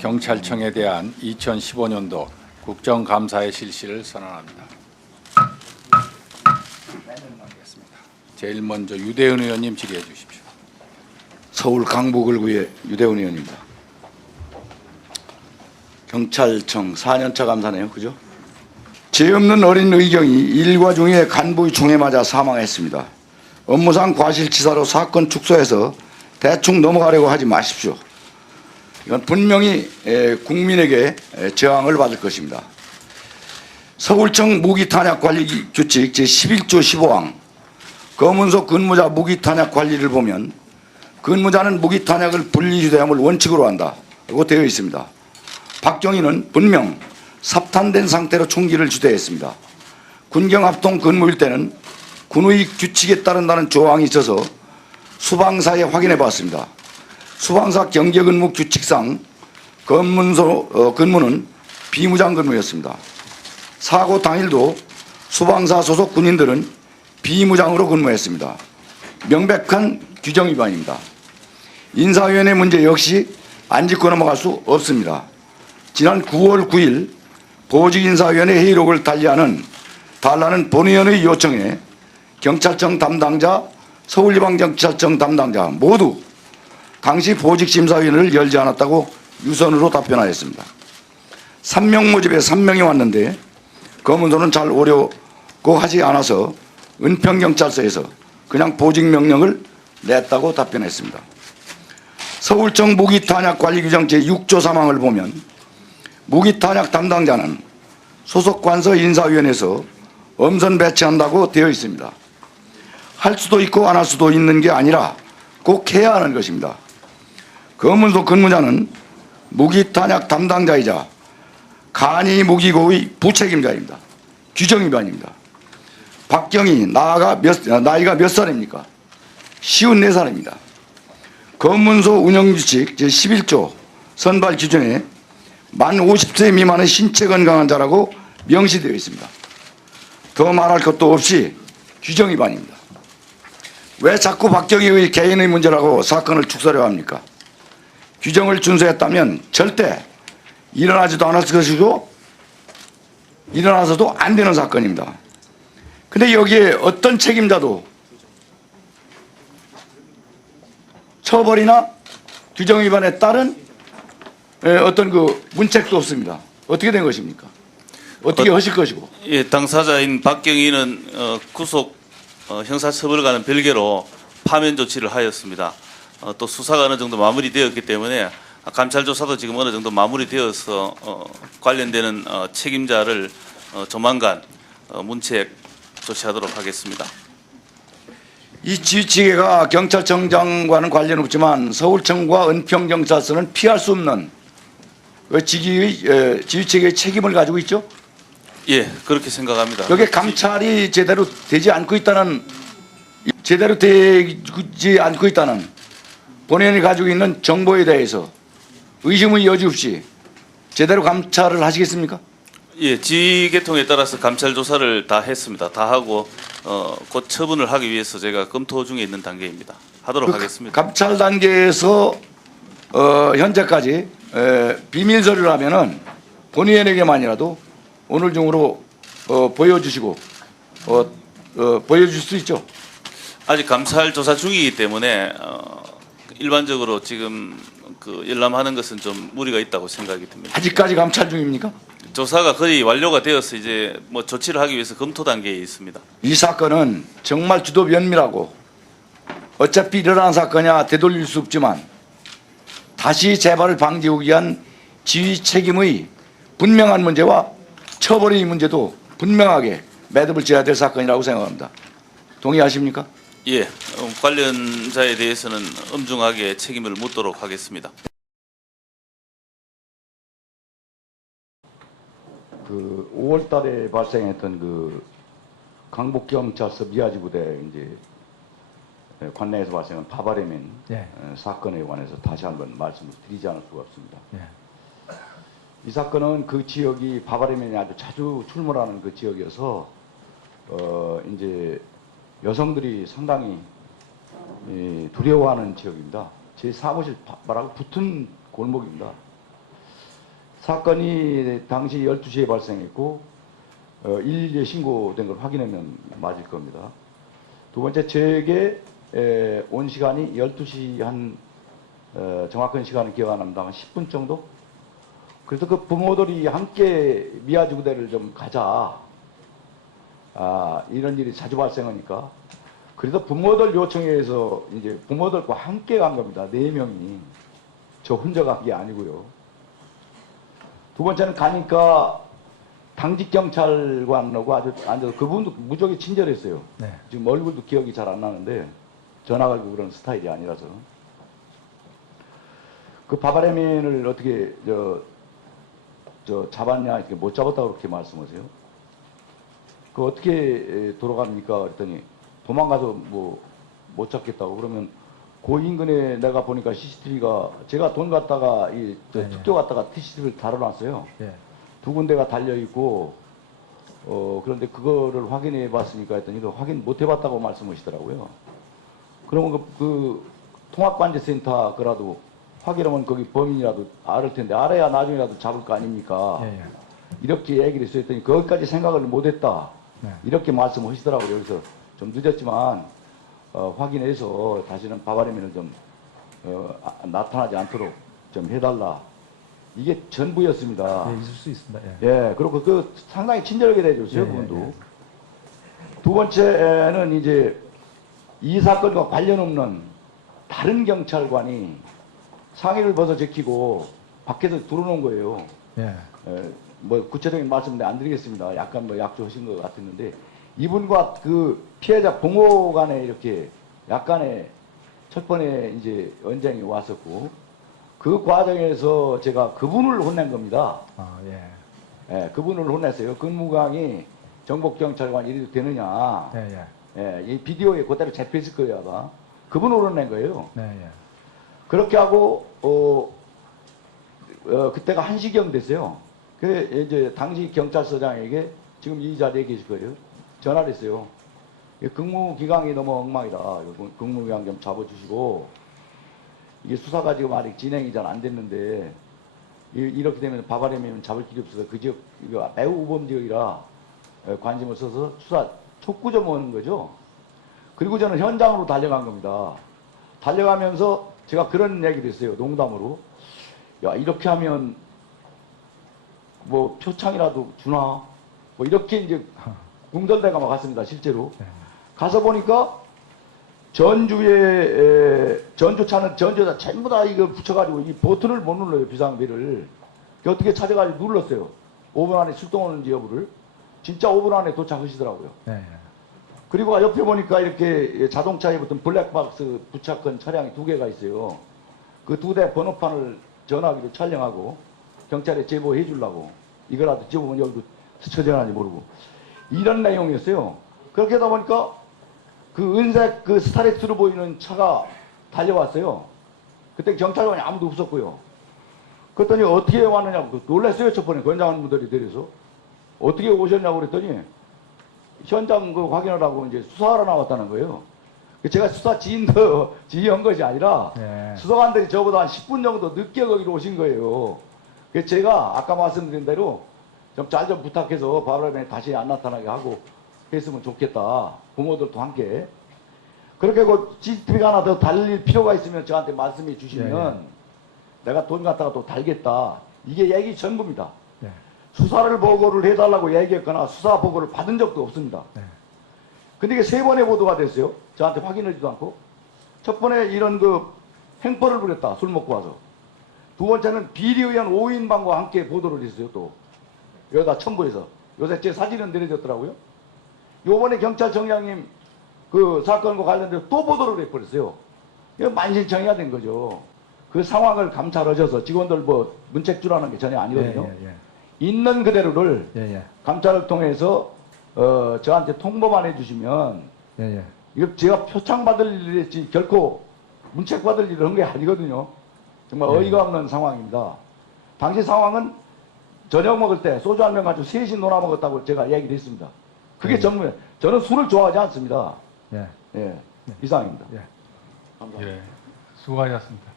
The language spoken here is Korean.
경찰청에 대한 2015년도 국정감사의 실시를 선언합니다. 제일 먼저 유대은 의원님 질의해 주십시오. 서울 강북을구의 유대훈 의원입니다. 경찰청 4년차 감사네요. 그죠? 죄 없는 어린 의경이 일과 중에 간부의 총에 맞아 사망했습니다. 업무상 과실치사로 사건 축소해서 대충 넘어가려고 하지 마십시오. 이건 분명히 국민에게 저항을 받을 것입니다. 서울청 무기탄약관리규칙 제11조 15항 검은소 근무자 무기탄약 관리를 보면 근무자는 무기탄약을 분리휴대함을 원칙으로 한다고 되어 있습니다. 박정희는 분명 삽탄된 상태로 총기를 휴대했습니다. 군경합동 근무일 때는 군의 규칙에 따른다는 조항이 있어서 수방사에 확인해 봤습니다. 수방사 경계근무 규칙상 근무는 비무장 근무였습니다. 사고 당일도 수방사 소속 군인들은 비무장으로 근무했습니다. 명백한 규정 위반입니다. 인사위원회 문제 역시 안 짚고 넘어갈 수 없습니다. 지난 9월 9일 보직인사위원회 회의록을 달라는 본의원의 요청에 경찰청 담당자, 서울지방경찰청 담당자 모두 당시 보직심사위원회를 열지 않았다고 유선으로 답변하였습니다. 3명 모집에 3명이 왔는데 검은소는 잘 오려고 하지 않아서 은평경찰서에서 그냥 보직명령을 냈다고 답변했습니다. 서울청 무기탄약관리규정 제6조 3항을 보면 무기탄약 담당자는 소속 관서 인사위원회에서 엄선 배치한다고 되어 있습니다. 할 수도 있고 안 할 수도 있는 게 아니라 꼭 해야 하는 것입니다. 검은소 근무자는 무기탄약 담당자이자 간이 무기고의 부책임자입니다. 규정 위반입니다. 박경희 나이가 몇 살입니까? 54살입니다. 검문소 운영규칙 제11조 선발 기준에 만 50세 미만의 신체 건강한 자라고 명시되어 있습니다. 더 말할 것도 없이 규정 위반입니다. 왜 자꾸 박경희의 개인의 문제라고 사건을 축소하려 합니까? 규정을 준수했다면 절대 일어나지도 않았을 것이고 일어나서도 안 되는 사건입니다. 근데 여기에 어떤 책임자도 처벌이나 규정 위반에 따른 어떤 그 문책도 없습니다. 어떻게 된 것입니까? 어떻게 하실 것이고? 예, 당사자인 박경희는 구속 형사처벌과는 별개로 파면 조치를 하였습니다. 또 수사가 어느 정도 마무리되었기 때문에 감찰 조사도 지금 어느 정도 마무리되어서 관련되는 책임자를 조만간 문책 조치하도록 하겠습니다. 이 지휘체계가 경찰청장과는 관련 없지만 서울청과 은평경찰서는 피할 수 없는 지휘체계의 책임을 가지고 있죠? 예, 그렇게 생각합니다. 여기에 감찰이 제대로 되지 않고 있다는 본회의원이 가지고 있는 정보에 대해서 의심의 여지 없이 제대로 감찰을 하시겠습니까? 예, 지휘계통에 따라서 감찰 조사를 다 했습니다. 다 하고 곧 처분을 하기 위해서 제가 검토 중에 있는 단계입니다. 하도록 하겠습니다. 감찰 단계에서 현재까지 비밀 서류를 하면은 본의원에게만이라도 오늘 중으로 보여주시고 보여줄 수 있죠. 아직 감찰 조사 중이기 때문에 일반적으로 지금 열람하는 것은 좀 무리가 있다고 생각이 듭니다. 아직까지 감찰 중입니까? 조사가 거의 완료가 되어서 이제 조치를 하기 위해서 검토 단계에 있습니다. 이 사건은 정말 주도 면밀하고 어차피 일어난 사건이야 되돌릴 수 없지만 다시 재발을 방지하기 위한 지휘 책임의 분명한 문제와 처벌의 문제도 분명하게 매듭을 지어야 될 사건이라고 생각합니다. 동의하십니까? 예, 관련자에 대해서는 엄중하게 책임을 묻도록 하겠습니다. 5월달에 발생했던 강북경찰서 미아지부대 이제 관내에서 발생한 바바레멘 사건에 관해서 다시 한번 말씀을 드리지 않을 수가 없습니다. 이 사건은 그 지역이 바바레멘이 아주 자주 출몰하는 그 지역이어서 이제 여성들이 상당히 두려워하는 지역입니다. 제 사무실 바라고 붙은 골목입니다. 사건이 당시 12시에 발생했고 112에 신고된 걸 확인하면 맞을 겁니다. 두 번째, 저에게 온 시간이 12시 한 정확한 시간은 기억 안 납니다. 한 10분 정도? 그래서 그 부모들이 함께 미아지구대를 좀 가자. 이런 일이 자주 발생하니까. 그래서 부모들 요청에 의해서 이제 부모들과 함께 간 겁니다. 4명이. 저 혼자 간 게 아니고요. 두 번째는 가니까 당직 경찰관하고 아주 앉아서 그분도 무척이 친절했어요. 네. 지금 얼굴도 기억이 잘 안 나는데 전화 걸고 그런 스타일이 아니라서. 그 바바레민을 어떻게 잡았냐 이렇게 못 잡았다고 그렇게 말씀하세요. 그 어떻게 돌아갑니까? 그랬더니 도망가서 뭐 못 잡겠다고. 그러면 그 인근에 내가 보니까 CCTV가 제가 돈 갖다가 네, 특교 갖다가 CCTV를 달아놨어요. 예. 2군데가 달려 있고 그런데 그거를 확인해 봤으니까 했더니 그 확인 못 해봤다고 말씀하시더라고요. 그러면 그 통합관제센터 그라도 확인하면 거기 범인이라도 알을 텐데 알아야 나중에라도 잡을 거 아닙니까? 예, 예. 이렇게 얘기를 했어요. 했더니 거기까지 생각을 못했다. 네. 이렇게 말씀하시더라고요. 그래서 좀 늦었지만 확인해서 다시는 바바레민을 좀 나타나지 않도록 좀 해달라. 이게 전부였습니다. 예, 있을 수 있습니다. 예. 예, 그리고 그 상당히 친절하게 대해줬어요, 예, 그분도. 예, 예. 두 번째는 이제 이 사건과 관련 없는 다른 경찰관이 상의를 벗어 제키고 밖에서 들어놓은 거예요. 예. 뭐 구체적인 말씀은 안 드리겠습니다. 약간 뭐 약조하신 것 같았는데 이분과 그 피해자 부모 간에 이렇게 약간의 첫 번에 이제 언쟁이 왔었고 그 과정에서 제가 그분을 혼낸 겁니다. 예. 예, 그분을 혼냈어요. 근무강이 정복경찰관 이래도 되느냐. 예, 예. 예, 이 비디오에 그대로 잡혀있을 거예요, 아마. 그분을 혼낸 거예요. 네, 예. 그렇게 하고, 그때가 1시경 됐어요. 그, 이제, 당시 경찰서장에게 지금 이 자리에 계실 거예요. 전화를 했어요. 근무기간이 너무 엉망이다. 근무기간 좀 잡아주시고, 이게 수사가 지금 아직 진행이 잘 안 됐는데, 이렇게 되면 바바레민은 잡을 길이 없어서 그 지역, 이거 매우 우범 지역이라 관심을 써서 수사 촉구 좀 오는 거죠. 그리고 저는 현장으로 달려간 겁니다. 달려가면서 제가 그런 얘기를 했어요. 농담으로. 야, 이렇게 하면 뭐 표창이라도 주나? 뭐 이렇게 이제 궁절대가 막 갔습니다. 실제로. 네. 가서 보니까 전주차는 전주에다 전부 다 이거 붙여가지고 이 버튼을 못 눌러요. 비상벨을. 어떻게 찾아가지고 눌렀어요. 5분 안에 출동하는지 여부를. 진짜 5분 안에 도착하시더라고요. 네, 예. 그리고 옆에 보니까 이렇게 자동차에 붙은 블랙박스 부착한 차량이 2개가 있어요. 그 2대 번호판을 전화기로 촬영하고 경찰에 제보해 주려고. 이거라도 집어보면 여기도 스쳐져나는지 모르고. 이런 내용이었어요. 그렇게 하다 보니까 그 은색 그 스타렉스로 보이는 차가 달려왔어요. 그때 경찰관이 아무도 없었고요. 그랬더니 어떻게 왔느냐고 놀랐어요. 첫 번에 권장관분들이 내려서. 어떻게 오셨냐고 그랬더니 현장 그 확인하라고 이제 수사하러 나왔다는 거예요. 제가 수사 지휘한 것이 아니라 네. 수사관들이 저보다 한 10분 정도 늦게 거기로 오신 거예요. 그래서 제가 아까 말씀드린 대로 좀 잘 좀 부탁해서 바바레민이 다시 안 나타나게 하고 했으면 좋겠다. 부모들도 함께. 그렇게 그 CCTV가 하나 더 달릴 필요가 있으면 저한테 말씀해 주시면 네. 내가 돈 갖다가 또 달겠다. 이게 얘기 전부입니다. 네. 수사를 보고를 해달라고 얘기했거나 수사 보고를 받은 적도 없습니다. 네. 근데 이게 3번의 보도가 됐어요. 저한테 확인하지도 않고. 첫 번에 이런 그 행포를 부렸다. 술 먹고 와서. 두 번째는 비리의원 5인방과 함께 보도를 했어요. 또 여기다 첨부해서. 요새 제 사진은 내려졌더라고요. 요번에 경찰청장님 그 사건과 관련돼서 또 보도를 해버렸어요. 이거 만신창이가 된 거죠. 그 상황을 감찰하셔서 직원들 뭐 문책주라는 게 전혀 아니거든요. 예, 예, 있는 그대로를 예. 예, 감찰을 통해서 저한테 통보만 해주시면 예. 예. 이거 제가 표창 받을 일이지 결코 문책 받을 일을 한 게 아니거든요. 정말 네. 어이가 없는 상황입니다. 당시 상황은 저녁 먹을 때 소주 한 병 가지고 셋이 놀아 먹었다고 제가 얘기를 했습니다. 그게 네. 전부예요. 저는 술을 좋아하지 않습니다. 예. 예, 이상입니다. 예. 감사합니다. 예, 수고하셨습니다.